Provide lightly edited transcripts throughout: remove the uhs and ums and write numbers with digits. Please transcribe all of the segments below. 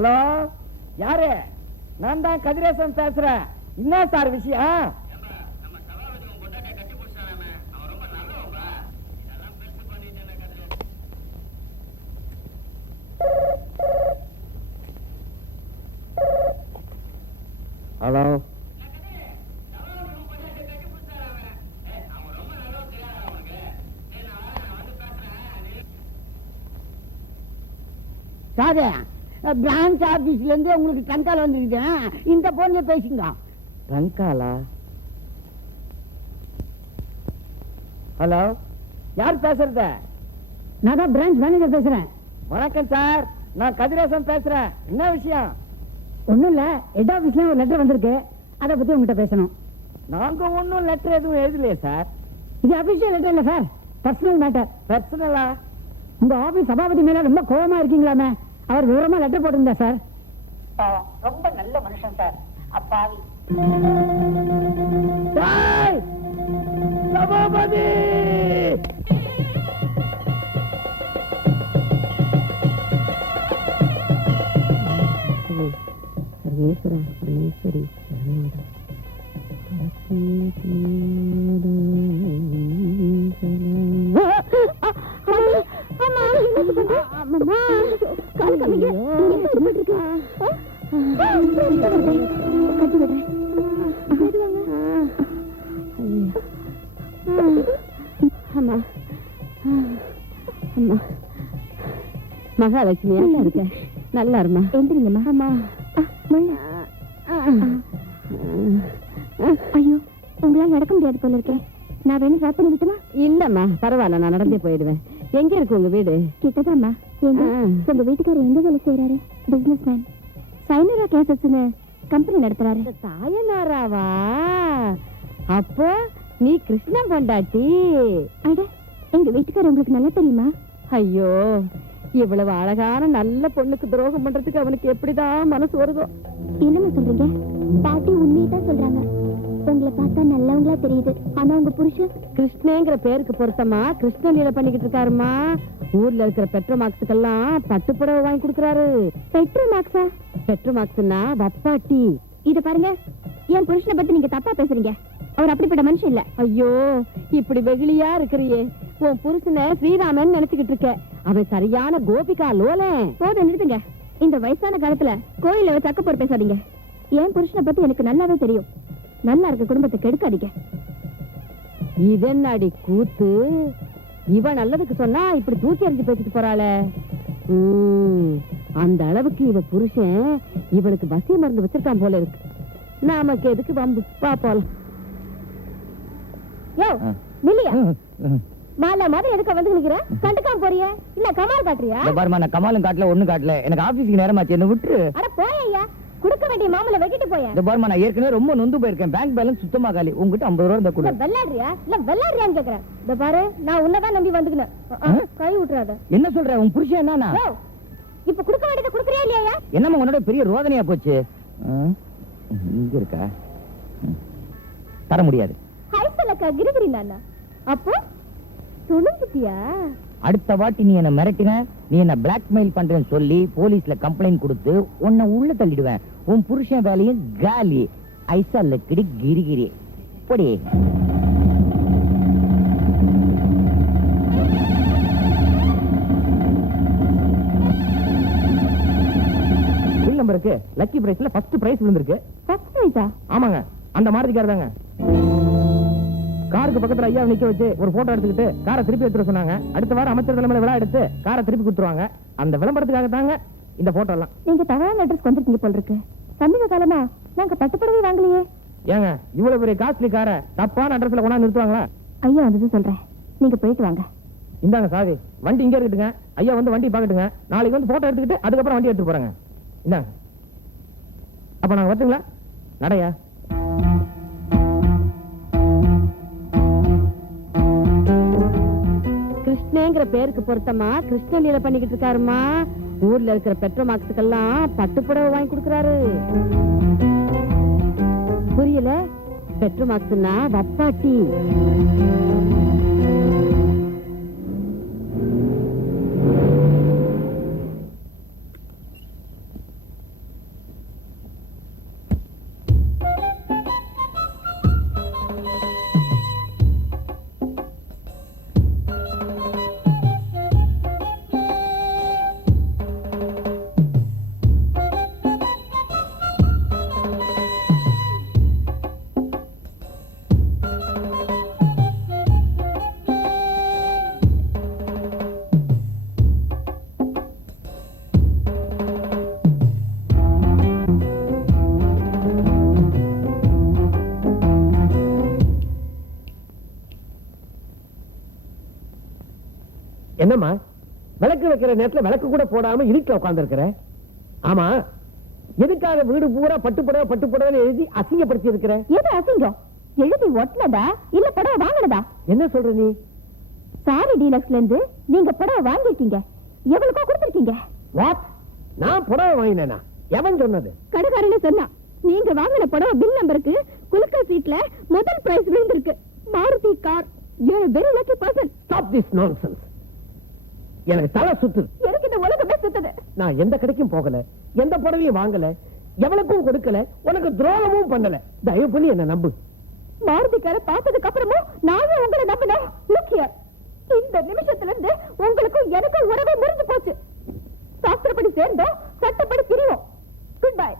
Hello, யாரு? நான் தான் கதிரேசன் பேசுறேன். என்ன சார் விஷயம்? ஹலோ, சாதே, பிரான்ச் ஆபீஸ்ல இருந்து உங்களுக்கு டங்கால் வந்துருக்கு. இந்த போன்ல பேசுங்க. ரங்காலா? ஹலோ, யார் பேசுறது? நான் தான் பிரான்ச் மேனேஜர் பேசுறேன். வணக்கம் சார், நான் கதிரேசன் பேசுறேன். என்ன விஷயம்? ஒண்ணும் இல்ல, ஹெட் ஆபீஸ்ல ஒரு லெட்டர் வந்திருக்கு, அதை பத்தி உங்ககிட்ட பேசணும். நாங்க ஒன்னும் லெட்டர் எதுவும் எழுதலையே சார். இது அபிஷியல் லெட்டர் இல்ல சார், பர்சனல் மேட்டர். பர்சனலா? உங்க ஆபீஸ் சபாபதி மேல ரொம்ப கோபமா இருக்கீங்களாமே, அவர் விவரமா லெட்டர் போட்டிருந்தா சார். ரொம்ப நல்ல மனுஷன் சார், அப்பாவி. சபாபதி! சர்வேஸ்வரா, சர்வேஸ்வரி, மகாலட்சுமியா இருக்க, நல்லா இருமா. எந்திரிங்கம்மா. அம்மா, ஐயோ, உங்களால நடக்க முடியாது போல இருக்கேன். நான் வேணும் ட்ராப் பண்ணி விட்டுமா? இல்லம்மா, பரவாயில்ல, நான் நடந்தே போயிடுவேன். எங்க இருக்கு உங்க வீடு? கிட்டதாம்மா. உங்க வீட்டுக்காரர் எந்த வேலை செய்யறாரு? Business man. சைனரா கேசஸ்னு கம்பெனி நடத்துறாரு. சாயனாராவா? அப்போ நீ கிருஷ்ணன் பொண்டாட்டி? அட, எங்க வீட்டுக்காரர் உங்களுக்கு நல்லா தெரியுமா? ஐயோ, இவ்வளவு அழகான நல்ல பொண்ணுக்கு துரோகம் பண்றதுக்கு அவனுக்கு எப்படிதான் மனசு வருதோ. என்னமா சொல்றீங்க? பாட்டி உண்மையதான் சொல்றாங்க. உங்களை பார்த்தா நல்லவங்களா தெரியுது, ஆனா உங்க புருஷன் கிருஷ்ணங்கிற பேருக்கு பொருத்தமா கிருஷ்ண லீலை பண்ணிக்கிட்டு இருக்காருமா. ஊர்ல இருக்கிற பெட்ரோமாக்ஸுக்கெல்லாம் பட்டுப்புடவை வாங்கி கொடுக்கறாரு. பெட்ரோமாக்ஸா? பெட்ரோமாக்ஸ்னா வப்பாட்டி. இத பாருங்க, என் புருஷனை பத்தி நீங்க தப்பா பேசுறீங்க. அவர் அப்படிப்பட்ட மனுஷன் இல்ல. ஐயோ, இப்படி வெகுளியா இருக்கிறியே. உன் புருஷனை ஸ்ரீராமன் நினைச்சுக்கிட்டு இருக்க. அவன் சரியான கோபிகா லோலன். போதும், நிறுத்துங்க. இந்த வயசான காலத்துல கோயில வச்சு அக்கப்போர் பேசாதீங்க. என் புருஷனை பத்தி எனக்கு நல்லாவே தெரியும். நல்லா இருக்க குடும்பத்தை கெடுக்காதீங்க. இதென்னாடி கூத்து? இவன் நல்லதுக்கு சொன்னா இப்படி தூக்கி எறிஞ்சு பேசிட்டு போறாளே. அந்த அளவுக்கு இவ புருஷன் இவனுக்கு வசிய மருந்து வச்சிருக்கான் போல இருக்கு. நமக்கு எதுக்கு வம்பு? பாப்போம். மில்லியா மாலை மாதிரி எதுக்கு வந்து நிக்கிற? கண்டுக்காம போறிய இல்ல கமால் காட்டுறியா? பாருமா, நான் கமாலும் காட்டல, ஒண்ணும் காட்டல. எனக்கு ஆபீஸ்க்கு நேரமாச்சு, என்ன விட்டு. அட போய்யா, குடுக்க வேண்டிய மாமலை வெட்டிட்டு போயா. இந்த பாருமா, நான் ஏற்கனவே ரொம்ப நொந்து போயிருக்கேன். பேங்க் பேலன்ஸ் சுத்தமா காலி. உங்ககிட்ட 50 ரூபா இருந்தா கொடு. வெள்ளாடுறியா இல்ல வெள்ளாடுறியான்னு கேக்குறேன். இந்த பாரு, நான் உன்னதான் நம்பி வந்துக்கினேன். கை விட்டுறாத. என்ன சொல்ற? உன் புருஷன் என்னன்னா? இப்ப குடுக்க வேண்டியதை குடுக்கறியா இல்லையா? என்னம்மா உன்னோட பெரிய ரோதனையா போச்சு? இங்க இருக்கா? தர முடியாது. ஹைசலக்கா கிரிகிரி நானா? அப்போ துணிஞ்சிட்டியா? அடுத்த வாட்டி நீ என்ன மிரட்டின, நீ என்ன பிளாக்மெயில் பண்றேன்னு சொல்லி போலீஸ்ல கம்ப்ளைண்ட் கொடுத்து உன்னை உள்ள தள்ளிடுவேன். உன் புருஷன் வேலையும் காலி. ஐசலக்கடி கிரிகிரி பொடி. பில் நம்பருக்கு லக்கி பிரைஸ்ல ஃபர்ஸ்ட் பிரைஸ் விழுந்திருக்கு. ஃபர்ஸ்ட் பிரைஸா? ஆமாங்க, அந்த மாருதிக்காரர் தாங்க. காருக்கு பக்கத்துல ஐயா நிக்க வச்சு ஒரு போட்டோ எடுத்துக்கிட்டு காரை திருப்பி எடுத்துட சொன்னாங்க. அடுத்த வாரம் அமைச்சர் தலைமையில விழா எடுத்து காரை திருப்பி கொடுத்துருவாங்க. அந்த விளம்பரத்துக்காக தாங்க இந்த போட்டோ எல்லாம். நீங்க தவறான அட்ரஸ் வந்துட்டீங்க போல இருக்கு. சமீப காலமா நாங்க பட்டுப்படவே வாங்கலையே. ஏங்க, இவ்வளவு பெரிய காஸ்ட்லி காரை தப்பான அட்ரஸ்ல கொண்டாந்து நிறுத்துவாங்களா? ஐயா வந்து சொல்றேன், நீங்க போயிட்டு வாங்க. இந்தாங்க சாவி, வண்டி இங்க இருக்கட்டுங்க. ஐயா வந்து வண்டி பாக்கட்டுங்க. நாளைக்கு வந்து போட்டோ எடுத்துக்கிட்டு அதுக்கப்புறம் வண்டி எடுத்துட்டு போறாங்க. இந்தாங்க. அப்ப நாங்க வரட்டுங்களா? நடையா? கிருஷ்ணங்கிற பேருக்கு பொருத்தமா கிருஷ்ண லீலை பண்ணிக்கிட்டு இருக்காருமா. ஊர்ல இருக்கிற பெட்ரோமாக்ஸுக்கெல்லாம் பட்டுப்புடவை வாங்கி கொடுக்கறாரு. புரியல? பெட்ரோமாக்ஸ்னா வப்பாட்டி. விளக்கு வைக்கிற நேரத்துல விளக்கு கூட போடாம இருட்டில் உட்கார்ந்து இருக்கிற. ஆமா, எதுக்காக வீடு பூரா பட்டுப்புடவை எழுதி அசிங்கப்படுத்தி இருக்கிற? எது அசிங்கம்? எழுதி ஒட்டினதா இல்ல புடவை வாங்கினதா? என்ன சொல்ற நீ? சாரி டீலக்ஸ்ல இருந்து நீங்க புடவை வாங்கிருக்கீங்க, எவ்வளவுக்கோ கொடுத்திருக்கீங்க. வாட்? நான் புடவை வாங்கினேனா? எவன் சொன்னது? கடைக்காரனே சொன்னா. நீங்க வாங்கின புடவை பில் நம்பருக்கு குலுக்கல் சீட்ல முதல் பிரைஸ் விழுந்திருக்கு. Maruti car. You are very lucky person. Stop this nonsense. எனக்கு தலை சுத்துது. எனக்கு இந்த உலகமே சுத்துது. நான் எந்த கடைக்கும் போகல, எந்த புடவையும் வாங்கல, எவனுக்கும் கொடுக்கல, உனக்கு துரோகமும் பண்ணல. தயவு பண்ணி என்ன நம்பு. மாருதி காரை பார்த்ததுக்கு அப்புறமும் நானும் உங்களை நம்பினேன். Look here. இந்த நிமிஷத்துல இருந்து உங்களுக்கும் எனக்கும் உறவே முறிஞ்சு போச்சு. சாஸ்திரப்படி சேர்ந்தோம், சட்டப்படி பிரிவோம். Good bye.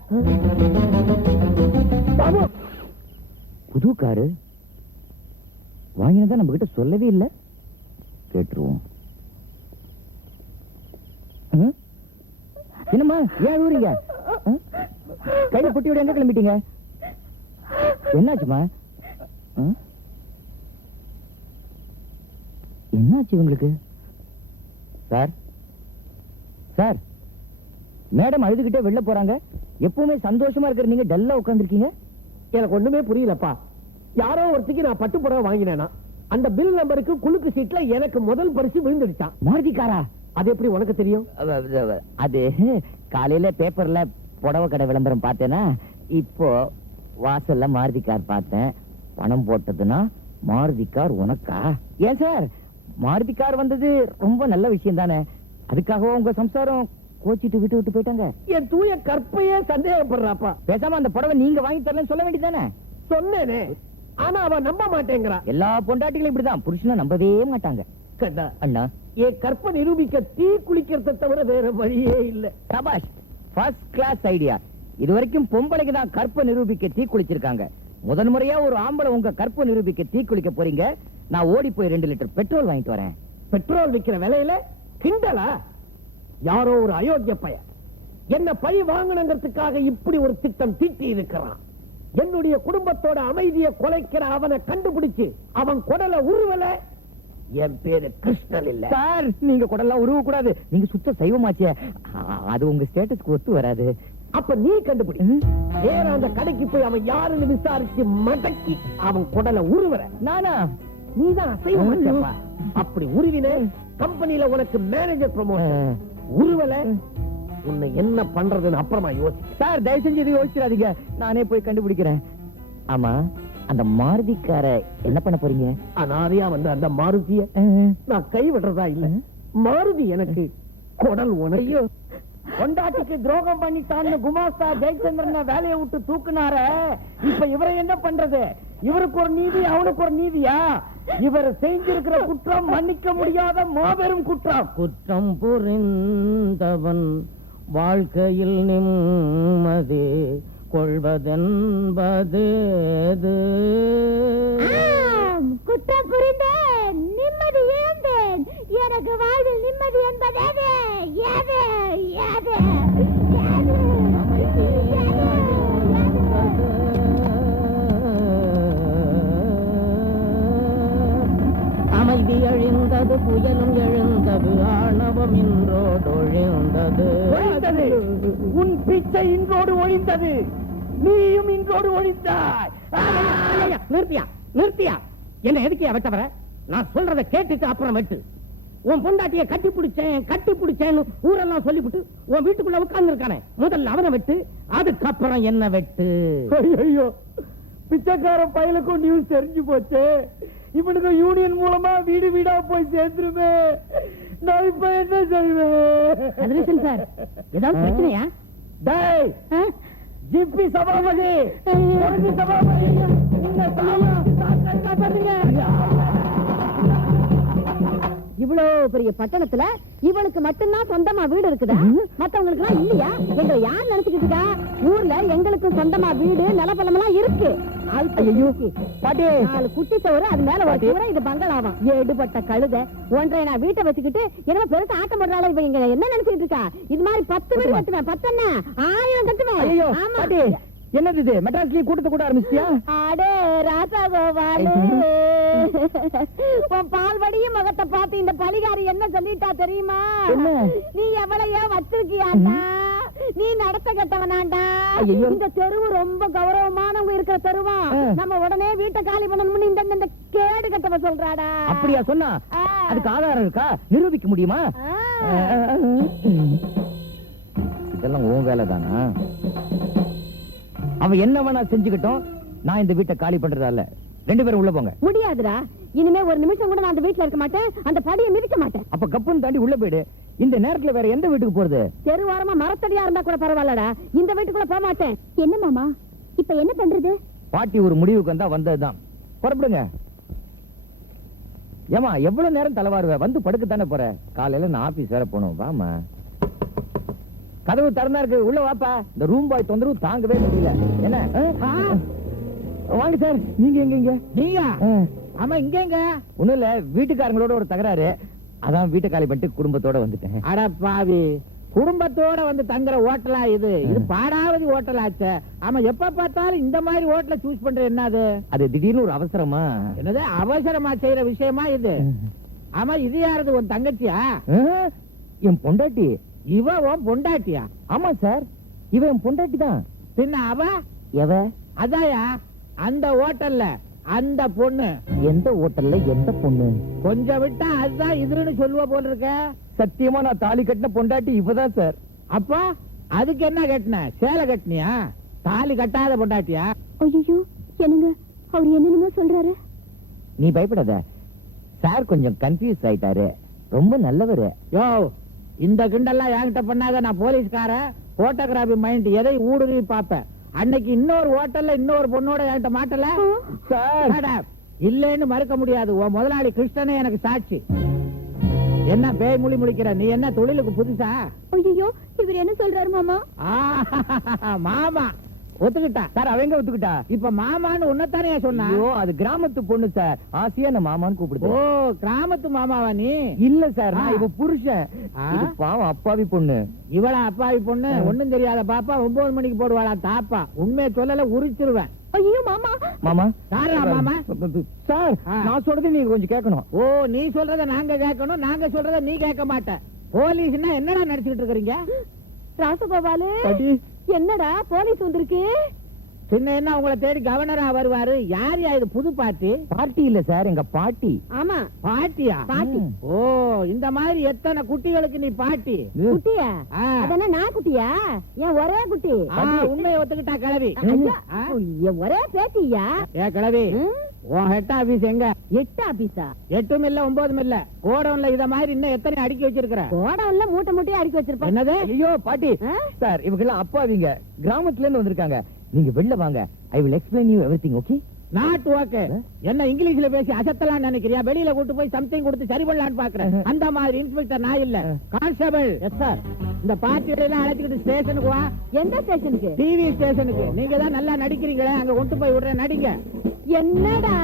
புது காரு வாங்கினதா நம்ம கிட்ட சொல்லவே இல்ல. கேட்டுருவோம். என்னம்மா ஏன் அழுவுறீங்க? கையில பொட்டியோட எங்க கிளம்பிட்டீங்க? என்னாச்சுமா? என்னாச்சு உங்களுக்கு? சார் சார், மேடம் அழுதுகிட்டே வெளில போறாங்க. எப்பவுமே சந்தோஷமா இருக்கிற நீங்க டல்லா உட்கார்ந்துருக்கீங்க. எனக்கு ஒண்ணுமே புரியலப்பா. யாரோ ஒருத்திக்கு நான் பட்டு புடவை வாங்கினேனா, அந்த பில் நம்பருக்கு குலுக்கு சீட்ல எனக்கு முதல் பரிசு விழுந்துடுச்சான். மாருதி காரா? அது எப்படி உனக்கு தெரியும்? அது காலையில பேப்பர்ல புடவை கடை விளம்பரம் பார்த்தேனா, இப்போ வாசல்ல மாருதி கார் பார்த்தேன். பணம் போட்டதுன்னா மாருதி கார் உனக்கா? ஏன் சார், மாருதி கார் வந்தது ரொம்ப நல்ல விஷயம் தானே. அதுக்காக உங்க சம்சாரம் கோச்சிட்டு விட்டு போயிட்டாங்க. என் தூய கற்பையே சந்தேகப்படுறாப்பா. பேசாம அந்த புடவை நீங்க வாங்கி தரலன்னு சொல்ல வேண்டியதானே? சொன்னேனே, ஆனா அவன் நம்ப மாட்டேங்கிறா. எல்லா பொண்டாட்டிகளும் இப்படிதான், புருஷனை நம்பவே மாட்டாங்க. கண்டா அண்ணா, என் கற்பை நிரூபிக்க தீ குளிக்கிறத தவிர வேற வழியே இல்ல. சபாஷ், ஃபர்ஸ்ட் கிளாஸ் ஐடியா. இது வரைக்கும் பொம்பளைக்கு தான் கற்பை நிரூபிக்க தீ குளிச்சிருக்காங்க. முதல் முறையா ஒரு ஆம்பளை உங்க கற்பை நிரூபிக்க தீ குளிக்க போறீங்க. நான் ஓடி போய் 2 லிட்டர் பெட்ரோல் வாங்கிட்டு வரேன். பெட்ரோல் விக்கிற விலையில கிண்டலா? யாரோ ஒரு அயோக்கிய பையன் என்ன பழி வாங்கணுங்கிறதுக்காக இப்படி ஒரு திட்டம் தீட்டி இருக்கிறான். என்னுடைய குடும்பத்தோட அமைதியை குலைக்கிற அவனை கண்டுபிடிச்சு அவன் குடலை உருவல. என் பேரு கிருஷ்ணன் இல்ல சார். நீங்க குடல்லாம் உருவ கூடாது. நீங்க சுத்த சைவமாச்சிய, அது உங்க ஸ்டேட்டஸ்க்கு ஒத்து வராது. அப்ப நீ கண்டுபிடி. ஏற அந்த கடைக்கு போய் அவன் யாருன்னு விசாரிச்சு மடக்கி அவன் குடலை உருவற. நானா? நீதான் அசைவமாச்சப்பா. அப்படி உருவின கம்பெனில உனக்கு மேனேஜர் ப்ரமோஷன். உருவல உன்னை என்ன பண்றதுன்னு அப்புறமா யோசி. சார், தயவு செஞ்சு இது யோசிச்சிடாதீங்க. நானே போய் கண்டுபிடிக்கிறேன். ஆமா, அந்த மாருதிக்கார என்ன பண்ண போறீங்க? அனாதையா வந்து அந்த மாருதிய நான் கை விடுறதா இல்ல. மாருதி எனக்கு, குடல் உனக்கு. கொண்டாட்டிக்கு துரோகம் பண்ணிட்டான்னு குமாஸ்தா ஜெயச்சந்திரன் வேலையை விட்டு தூக்குனார. இப்ப இவரை என்ன பண்றது? இவருக்கு ஒரு நீதி, அவனுக்கு ஒரு நீதியா? இவர் செஞ்சிருக்கிற குற்றம் மன்னிக்க முடியாத மாபெரும் குற்றம். குற்றம் புரிந்தவன் வாழ்க்கையில் நிம்மதி கொள்வதென்பது. குற்றம் புரிந்தேன், நிம்மதி இழந்தேன். எனக்கு வாழ்வில் நிம்மதி என்பது எது? எது? எது? அமைதி அழிந்தது, புயலும் எழுந்தது, ஆணவம் இன்றோடு ஒழிந்தது. உன் பிச்சை இன்றோடு ஒழிந்தது, நீயும் இன்றோடு ஒழிந்தாய். நிறுத்தியா நிறுத்தியா? என்ன எதுக்கியா வெட்டவர? நான் சொல்றதை கேட்டுட்டு அப்புறம் வெட்டு. உன் பொண்டாட்டிய கட்டி பிடிச்சேன்னு ஊரெல்லாம் சொல்லிவிட்டு உன் வீட்டுக்குள்ள உட்கார்ந்து இருக்கானே, முதல்ல அவனை வெட்டு, அதுக்கப்புறம் என்ன வெட்டு. ஐயோ, பிச்சைக்கார பயலுக்கும் நியூஸ் தெரிஞ்சு போச்சு. இவனுக்கு யூனியன் மூலமா வீடு வீடா போய் சேர்ந்துருமே. நான் இப்ப என்ன செய்வேன்? சார், ஏதாவது பிரச்சனையா? டேய் ஜிபி சபாபதி, சபாபதி இவ்வளவு பெரிய பட்டணத்துல இவளுக்கு மட்டும்தான் சொந்தமா வீடு இருக்குதா? மத்தவங்களுக்கு எல்லாம் இல்லையா? எங்களை யார் நினைச்சுக்கிட்டு இருக்கா? ஊர்ல எங்களுக்கு சொந்தமா வீடு நிலப்பலம் எல்லாம் இருக்கு. நாலு குட்டி தவிர அது மேல ஒரு தவிர இது பங்களாவாம். எடுபட்ட கழுத ஒன்றை நான் வீட்டை வச்சுக்கிட்டு என்ன பெருசா ஆட்டம் போடுறாள். இவ இங்க என்ன நினைச்சுக்கிட்டு இருக்கா? இது மாதிரி 10 வீடு கட்டுவேன். 10 என்ன 1000 கட்டுவேன். ஆமா, என்னது இது? மெட்ராஸ்லயே கூட்டத்தை கூட ஆரம்பிச்சியா? அடே ராசா கோபாலு, உன் பால்வடியும் முகத்தை பார்த்து இந்த பலிகாரி என்ன சொல்லிட்டா தெரியுமா? நீ எவ்வளையோ வச்சிருக்கியாண்டா, நீ நடத்த கட்டவனாண்டா. இந்த தெருவு ரொம்ப கௌரவமானவங்க இருக்கிற தெருவா, நம்ம உடனே வீட்டை காலி பண்ணணும்னு இந்த கேடு கட்டவ சொல்றாடா. அப்படியா சொன்னா? அதுக்கு ஆதாரம் இருக்கா? நிரூபிக்க முடியுமா? இதெல்லாம் உன் வேலை தானா? அவன் என்ன வேணா செஞ்சுக்கிட்டோம், நான் இந்த வீட்டை காலி பண்றதால. 2 பேரும் உள்ள போங்க. முடியாதுடா, இனிமே ஒரு நிமிஷம் கூட நான் அந்த வீட்டுல இருக்க மாட்டேன், அந்த படியை மிதிக்க மாட்டேன். அப்ப கப்புன்னு தாண்டி உள்ள போயிடு. இந்த நேரத்துல வேற எந்த வீட்டுக்கு போறது? தெருவாரமா மரத்தடியா இருந்தா கூட பரவாயில்லடா, இந்த வீட்டுக்குள்ள போக மாட்டேன். என்ன மாமா இப்ப என்ன பண்றது? பாட்டி ஒரு முடிவுக்கு வந்தா வந்ததுதான். புறப்படுங்க. ஏமா எவ்வளவு நேரம் தலைவாருவ? வந்து படுக்கத்தானே போற. காலையில நான் ஆபீஸ் வேற போகணும். வாமா, கதவு திறந்தா இருக்கு, உள்ள வாப்பா. இந்த ரூம் பாய் தொந்தரவு தாங்கவே முடியல. என்ன வாங்க சார். நீங்க எங்க? நீயா? ஆமா, இங்க எங்க? ஒண்ணும் இல்ல, வீட்டுக்காரங்களோட ஒரு தகராறு, அதான் வீட்டை காலி பண்ணிட்டு குடும்பத்தோட வந்துட்டேன். அட பாவி, குடும்பத்தோட வந்து தங்குற ஹோட்டலா இது? இது பாடாவதி ஹோட்டல் ஆச்சே. ஆமா, எப்ப பார்த்தாலும் இந்த மாதிரி ஹோட்டல சூஸ் பண்ற என்னது? அது திடீர்னு ஒரு அவசரமா. என்னது அவசரமா செய்யற விஷயமா இது? ஆமா, இது யாரது? உன் தங்கச்சியா? என் பொண்டாட்டி. இவ உன் பொண்டாட்டியா? ஆமா சார், இவ என் பொண்டாட்டி தான். பின்ன அவ எவ? அதாயா அந்த ஹோட்டல்ல அந்த பொண்ணு. எந்த ஹோட்டல்ல எந்த பொண்ணு? கொஞ்சம் விட்டா அதுதான் இதுன்னு சொல்லுவ போல இருக்க. சத்தியமா நான் தாலி கட்டின பொண்டாட்டி இவதான் சார். அப்பா அதுக்கு என்ன கட்டின? சேலை கட்டினியா? தாலி கட்டாத பொண்டாட்டியா? ஐயோ என்னங்க அவர் என்னென்னமோ சொல்றாரு. நீ பயப்படாத சார், கொஞ்சம் கன்ஃபியூஸ் ஆயிட்டாரு. ரொம்ப நல்லவரு. யோ, இந்த கிண்டெல்லாம் என்கிட்ட பண்ணாத. நான் போலீஸ்கார, போட்டோகிராபி மைண்ட், எதை ஊடுருவி பாப்பேன். அன்னைக்கு இன்னொரு ஹோட்டல்ல இன்னொரு பொண்ணோட என்கிட்ட மாட்டல சார். இல்லன்னு மறுக்க முடியாது. உன் முதலாளி கிருஷ்ணனே எனக்கு சாட்சி. என்ன பேய் மொழி முழிக்கிற? நீ என்ன தொழிலுக்கு புதுசா? ஐயோ இவர் என்ன சொல்றாரு மாமா? மாமா ஒத்துக்கிட்டா சார். அவங்க ஒத்துக்கிட்டா. இப்ப மாமான்னு உன்னத்தானே சொன்னா? அது கிராமத்து பொண்ணு சார். ஆசையா நான் மாமான்னு கூப்பிடுது. ஓ, கிராமத்து மாமாவா நீ? இல்ல சார், நான் இவ புருஷன். இது பாவம் அப்பாவி பொண்ணு. இவளா அப்பாவி பொண்ணு? ஒண்ணும் தெரியாத பாப்பா 9 மணிக்கு போடுவாளா தாப்பா? உண்மையை சொல்லல உரிச்சிருவேன். ஐயோ மாமா. மாமா சாரா மாமா? சார், நான் சொல்றது நீங்க கொஞ்சம் கேட்கணும். ஓ, நீ சொல்றத நாங்க கேட்கணும், நாங்க சொல்றத நீ கேட்க மாட்ட. போலீஸ்னா என்னடா நடிச்சுக்கிட்டு இருக்கீங்க? ராசகோபாலு, என்னடா போலீஸ் வந்திருக்கு? பின்ன என்ன உங்களை தேடி கவர்னரா வருவாரு? யார் இது? புது பார்ட்டி? பார்ட்டி இல்ல சார், எங்க பாட்டி. ஆமா பாட்டியா? பாட்டி. ஓ, இந்த மாதிரி எத்தனை குட்டிகளுக்கு நீ பாட்டி? குட்டியா? அதென்ன நான் குட்டியா? என் ஒரே குட்டி. உண்மையை ஒத்துக்கிட்டா கிளவி. என் ஒரே பேட்டியா? ஏ கிளவி, உன் ஹெட் ஆபீஸ் எங்க? 8 ஆபீஸா? 8ம் இல்ல 9ம் இல்ல. கோடவுன்ல இத மாதிரி இன்னும் எத்தனை அடுக்கி வச்சிருக்கிற? கோடவுன்ல மூட்டை மூட்டையா அடுக்கி வச்சிருப்பேன். என்னது? ஐயோ பாட்டி சார், இவங்க எல்லாம் அப்பாவிங்க, கிராமத்துல இருந்து வந்திருக்காங்க. நீங்க வெளில வாங்க, I will explain you everything. Okay? Not okay. என்ன இங்கிலீஷ்ல பேசி அசத்தலாம் நினைக்கிறியா? வெளியில கூட்டு போய் சம்திங் கொடுத்து சரி பண்ணலாம்னு பாக்குறேன். அந்த மாதிரி இன்ஸ்பெக்டர் நான் இல்ல, கான்ஸ்டபிள். Yes sir. இந்த பார்ட்டிகளை எல்லாம் அழைச்சிக்கிட்டு ஸ்டேஷனுக்கு வா. எந்த ஸ்டேஷனுக்கு? டிவி ஸ்டேஷனுக்கு. நீங்க தான் நல்லா நடிக்கிறீங்களே, அங்க கொண்டு போய் விடுறேன், நடிங்க. என்னடா?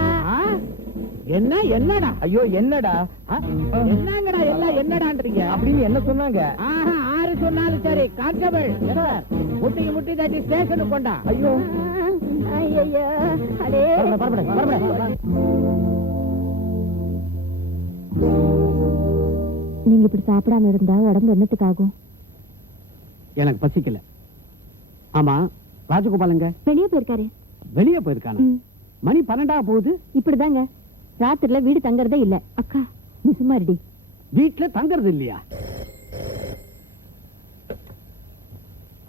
என்னடா? ஐயோ என்னடா? என்னங்கடா எல்லாம் என்னடான்றீங்க? அப்படின்னு என்ன சொன்னாங்க? ஆறு சொன்னாலும் சரி. கான்ஸ்டபிள் முட்டி தட்டி ஸ்டேஷனுக்கு கொண்டா. ஐயோ ஐயோ அடே. நீங்க இப்படி சாப்பிடாம இருந்தா உடம்பு என்னத்துக்கு ஆகும்? எனக்கு பசிக்கல. ஆமா, ராஜகோபாலங்க வெளியே போயிருக்காரு. வெளியே போயிருக்கானா? மணி 12 போகுது. இப்படிதாங்க, ராத்திரில வீடு தங்கறதே இல்ல. அக்கா நீ சும்மா இருடி. வீட்டுல தங்கறது இல்லையா?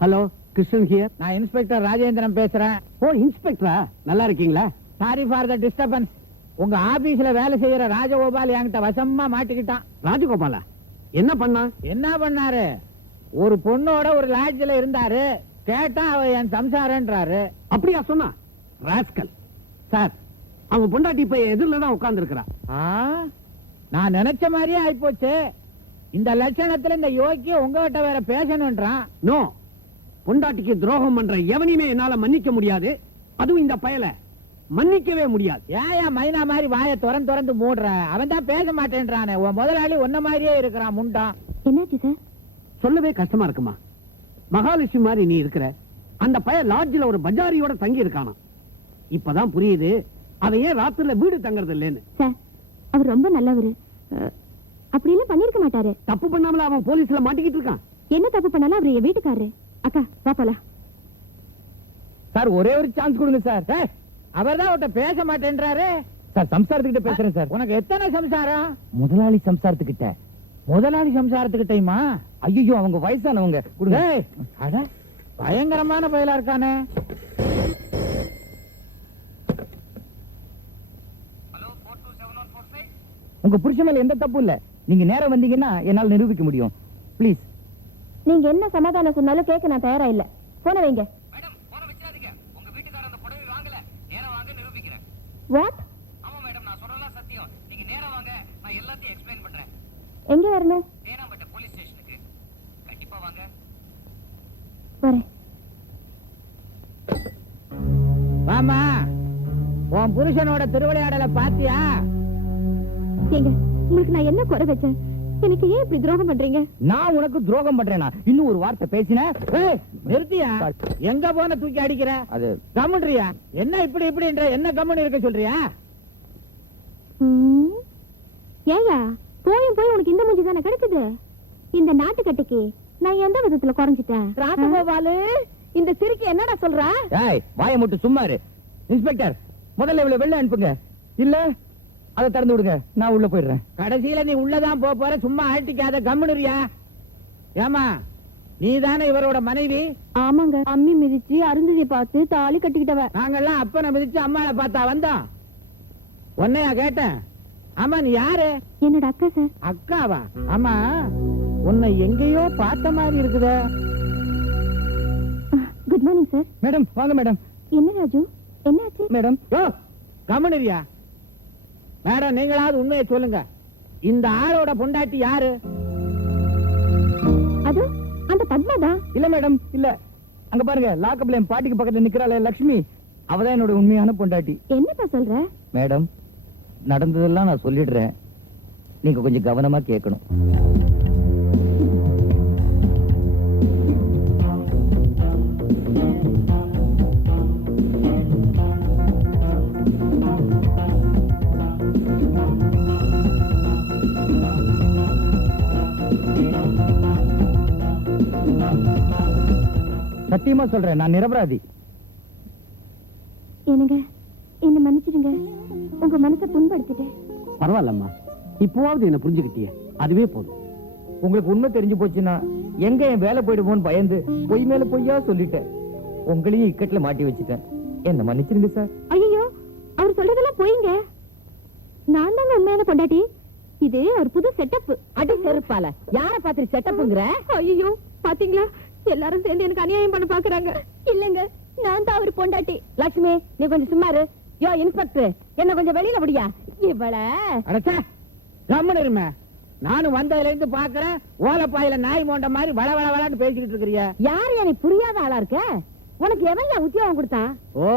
Hello, Krishnan here. நான் இன்ஸ்பெக்டர் ராஜேந்திரன் பேசுறேன். ஓ, இன்ஸ்பெக்டரா? நல்லா இருக்கீங்களா? Sorry for the disturbance. உங்க ஆபீஸ்ல வேலை செய்யற ராஜகோபால் என்கிட்ட வசமா மாட்டிக்கிட்டான். ராஜகோபாலா? என்ன பண்ணா? என்ன பண்ணாரு? ஒரு பொண்ணோட ஒரு லாட்ஜ்ல இருந்தாரு. கேட்டா அவ என் சம்சாரன்றாரு. அப்படியா சொன்னா? ராஸ்கல். சார், அவங்க பொண்டாட்டி இப்ப எதிரில தான் உட்கார்ந்து இருக்கிறா. நான் நினைச்ச மாதிரியே ஆயிப்போச்சு. இந்த லட்சணத்துல இந்த யோகி உங்ககிட்ட வேற பேசணும்ன்றான். நோ, பொண்டாட்டிக்கு துரோகம் பண்ற எவனையுமே என்னால மன்னிக்க முடியாது. அதுவும் இந்த பயல மன்னிக்கவே முடியாது. ஏன் மைனா மாதிரி வாயை திறந்து மூடுற? அவன் தான் பேச மாட்டேன்றானே. உன் முதலாளி ஒன்ன மாதிரியே இருக்கிறான் முண்டான். என்னாச்சு சார்? சொல்லவே கஷ்டமா இருக்குமா? மகாலட்சுமி மாதிரி நீ இருக்கிற. அந்த பையன் லாட்ஜில ஒரு பஜாரியோட தங்கி இருக்கானா. இப்பதான் புரியுது அவன் ஏன் ராத்திரில வீடு தங்கறது இல்லைன்னு. சார் அவர் ரொம்ப நல்லவரு. அப்படி எல்லாம் பண்ணிருக்க மாட்டாரு. தப்பு பண்ணாமல அவன் போலீஸ்ல மாட்டிக்கிட்டு இருக்கான். என்ன தப்பு பண்ணாலும் அவர் என் வீட்டுக்காரரு. அக்கா வா போலாம். சார் ஒரே ஒரு சான்ஸ் கொடுங்க சார். அவர் தான் அவட்ட பேச மாட்டேன்றாரு. சார் சம்சாரத்துக்கிட்ட பேசுறேன் சார். உனக்கு எத்தனை சம்சாரம்? முதலாளி சம்சாரத்துக்கிட்ட. முதலாளி சம்சாரத்துக்கிட்டயுமா? ஐயோ அவங்க வயசானவங்க. கொடுங்க. அட பயங்கரமான பயலா இருக்கானே. உங்க புருஷன் மேல எந்த தப்பு இல்ல. நீங்க நேரம் வந்தீங்கன்னா என்னால நிரூபிக்க முடியும். ப்ளீஸ். நீங்க என்ன சமாதானம் சொன்னாலும் கேட்க நான் தயாரா இல்ல. போன வைங்க. மேடம் போன வச்சாதீங்க. உங்க வீட்டுக்காரர் அந்த புடவை வாங்கல. நேரா வாங்க நிரூபிக்கிறேன். வாட்? ஆமா மேடம் நான் சொல்றதெல்லாம் சத்தியம். நீங்க நேரா வாங்க நான் எல்லாத்தையும் எக்ஸ்பிளைன் பண்றேன். எங்க வரணும்? தேனாம்பேட்டை போலீஸ் ஸ்டேஷனுக்கு. கண்டிப்பா வாங்க. வரேன். வாமா. உன் புருஷனோட திருவிளையாடலை பாத்தியா? ஏங்க உங்களுக்கு நான் என்ன குறை வச்சேன்? எனக்கு ஏன் இப்படி துரோகம் பண்றீங்க? நான் உனக்கு துரோகம் பண்றேனா? இன்னும் ஒரு வார்த்தை பேசின நிறுத்தியா? எங்க போன தூக்கி அடிக்கிற? அது கம்முன்றியா? என்ன இப்படி இப்படின்ற? என்ன கம்முன்னு இருக்க சொல்றியா? ஏயா போய் உனக்கு இந்த மூஞ்சி தானே கிடைச்சது? இந்த நாட்டுக்கட்டைக்கு நான் எந்த விதத்துல குறைஞ்சிட்டேன்? ராசகோபாலு இந்த சிரிக்கு என்னடா சொல்ற? ஏய் வாயை மட்டும் சும்மா இரு. இன்ஸ்பெக்டர் முதல்ல இவளை வெளில அனுப்புங்க. இல்ல அதை திறந்து விடுங்க. நான் உள்ள போயிடுறேன். கடைசியில நீ உள்ளதான் போற. சும்மா ஆட்டிக்காத. கம்முனுரியா? ஏமா நீ தானே இவரோட மனைவி? ஆமாங்க. அம்மி மிதிச்சு அருந்ததியை பார்த்து தாலி கட்டிக்கிட்டவ. நாங்கெல்லாம் அப்பனை மிதிச்சு அம்மாவை பார்த்தா வந்தோம். உன்னையா கேட்டேன். ஆமா நீ யாரு? என்னோட அக்கா சார். அக்காவா? ஆமா உன்னை எங்கேயோ பார்த்த மாதிரி இருக்குதே. Good morning sir. மேடம் வாங்க மேடம். என்ன ராஜு என்னாச்சு? மேடம் யோ கம்முனுரியா? மேடம் நீங்களாவது உண்மையை சொல்லுங்க. இந்த ஆளோட பொண்டாட்டி யாரு? அது அந்த பத்மாதா. இல்ல மேடம் இல்ல. அங்க பாருங்க லாக்கப்ல என் பாட்டிக்கு பக்கத்துல நிக்கிறாளே லட்சுமி, அவதான் என்னோட உண்மையான பொண்டாட்டி. என்னப்பா சொல்ற? மேடம் நடந்ததெல்லாம் நான் சொல்லிடுறேன். நீங்க கொஞ்சம் கவனமா கேட்கணும். சத்தியமா சொல்றேன் நான் நிரபராதி. என்னங்க என்ன மன்னிச்சிடுங்க. உங்க மனசை புண்படுத்திட்டேன். பரவாயில்லம்மா. இப்போவாவது என்ன புரிஞ்சுக்கிட்டியே, அதுவே போதும். உங்களுக்கு உண்மை தெரிஞ்சு போச்சுன்னா எங்க என் வேலை போயிடுமோன்னு பயந்து பொய் மேல பொய்யா சொல்லிட்டேன். உங்களையும் இக்கட்டுல மாட்டி வச்சுட்டேன். என்ன மன்னிச்சிருங்க சார். ஐயோ அவர் சொல்றதெல்லாம் போயிங்க. நான் தாங்க உண்மையான பொண்டாட்டி. இது ஒரு புது செட்டப். அடி செருப்பால யார பாத்து செட்டப்ங்கற? ஐயோ பாத்தீங்களா எல்லாரும் சேர்ந்து எனக்கு அநியாயம் பண்ண பாக்குறாங்க. இல்லங்க நான் தான் அவர் பொண்டாட்டி. லட்சுமி நீ கொஞ்சம் சும்மா இரு. யோ இன்ஸ்பெக்டர் என்ன கொஞ்சம் வெளியில விடியா? இவள அடச்சே கம்முனு இருமே. நானும் வந்ததுல இருந்து பாக்குறேன் ஓலப்பாயில நாய் மோண்ட மாதிரி வள வள வளன்னு பேசிக்கிட்டு இருக்கிறிய. யாரு எனக்கு புரியாத ஆளா இருக்க? உனக்கு எவன் உத்தியோகம் கொடுத்தான்? ஓ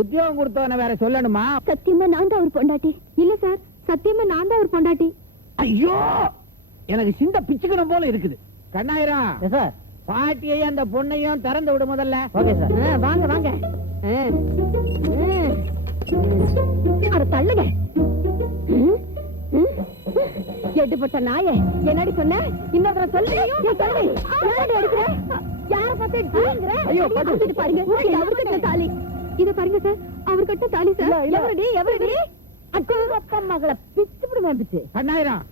உத்தியோகம் கொடுத்தவன வேற சொல்லணுமா? சத்தியமா நான் தான் அவர் பொண்டாட்டி. இல்ல சார் சத்தியமா நான் தான் அவர் பொண்டாட்டி. ஐயோ எனக்கு சிந்த பிச்சுக்கணும் போல இருக்குது. கண்ணாயிரம் சார். பாட்டியையும் அந்த பொண்ணையும் திறந்து விடு முதல்ல. Okay sir. வாங்க வாங்க. அட தள்ளுங்க. எட்டுப்பட்ட நாயே என்னடி சொன்ன? இன்னொரு சொல்லு. யார பார்த்து அடிக்கிறீங்க? ஐயோ, பாத்து. இது பாருங்க அவர் கட்ட தாலி. இத பாருங்க சார் அவர் கட்ட தாலி சார். எவரடி? அக்கா அப்பா மகளை பிச்சு பிடுவேன் பிச்சு. கண்ணாயிரம்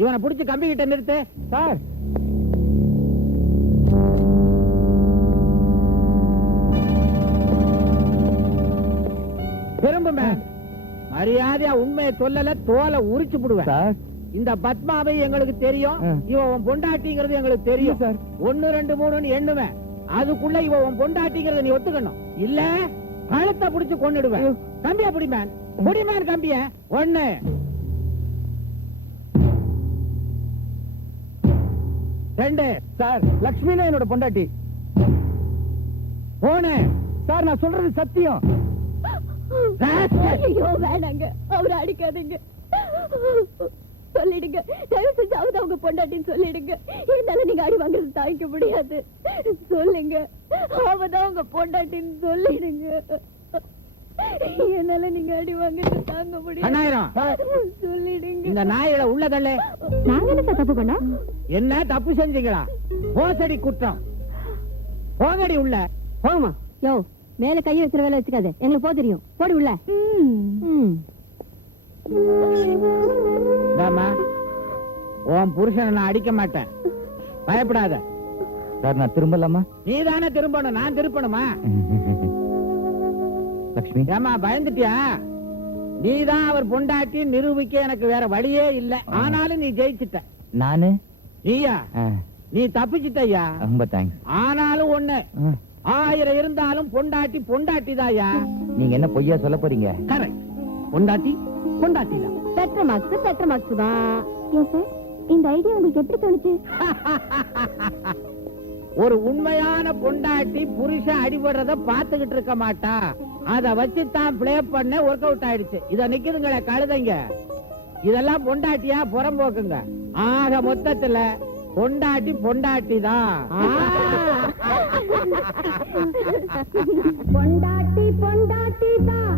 இவனை புடிச்சு கம்பி கிட்ட நிறுத்து. சார் திரும்ப மரியாதையா உண்மையை சொல்லல தோலை உரிச்சு விடுவேன். சார் இந்த பத்மாவை எங்களுக்கு தெரியும். இவ உன் பொண்டாட்டிங்கிறது எங்களுக்கு தெரியும் சார். 1 2 3 எண்ணுவேன். அதுக்குள்ள இவ உன் பொண்டாட்டிங்கிறத நீ ஒத்துக்கணும். இல்ல கழுத்தை புடிச்சு கொன்னுடுவேன். கம்பியா புடிமேன் புடிமேன் கம்பிய 1 2 சார் லட்சுமி தான் என்னோட பொண்டாட்டி. 3 சார் நான் சொல்றது சத்தியம். ஐயோ வேணாங்க அவரை அடிக்காதீங்க. சொல்லிடுங்க தயவு செஞ்சு அவதான் உங்க பொண்டாட்டின்னு சொல்லிடுங்க. இருந்தாலும் நீங்க அடி வாங்குறது தாங்கிக்க முடியாது. சொல்லுங்க அவதான் உங்க பொண்டாட்டின்னு சொல்லிடுங்க. என்னால நீங்க அடி வாங்கிட்டு தாங்க முடியும். கண்ணாயிரம் சொல்லிடுங்க. இந்த நாயில உள்ளதல்ல. நாங்க என்ன சார் தப்பு பண்ணோம்? என்ன தப்பு செஞ்சீங்களா? மோசடி குற்றம். போங்கடி உள்ள. போமா யோ, மேல கைய வச்சுற வேலை வச்சுக்காத, எங்களுக்கு போ தெரியும். போடி உள்ள. உன் புருஷனை நான் அடிக்க மாட்டேன், பயப்படாத. சார் நான் திரும்பலாமா? நீ தானே திரும்பணும், நான் திருப்பணுமா? லக்ஷ்மி ஏமா பயந்துட்டியா? நீதான் அவர் பொண்டாட்டி நிரூபிக்க எனக்கு வேற வழியே இல்ல. ஆனாலும் நீ ஜெயிச்சிட்ட. நானு நீயா? நீ தப்பிச்சிட்டயா? ரொம்ப தேங்க்ஸ். ஆனாலும் ஒண்ணு, 1000 இருந்தாலும் பொண்டாட்டி பொண்டாட்டி தாயா. நீங்க என்ன பொய்யா சொல்ல போறீங்க? கரெக்ட். பொண்டாட்டி பொண்டாட்டி தான். பெற்ற மார்க்ஸ் தான். ஏன் சார் இந்த ஐடியா உங்களுக்கு எப்படி தோணுச்சு? ஒரு உண்மையான பொண்டாட்டி புருஷன் அடிபடுறத பாத்துக்கிட்டு இருக்க மாட்டா. அத வச்சு தான் பிளே பண்ண ஒர்க் அவுட் ஆயிடுச்சு. இத நிக்குதுங்களே கழுதைங்க, இதெல்லாம் பொண்டாட்டியா புறம்போக்குங்க. ஆக மொத்தத்துல பொண்டாட்டி பொண்டாட்டி தான். பொண்டாட்டி பொண்டாட்டி தான்.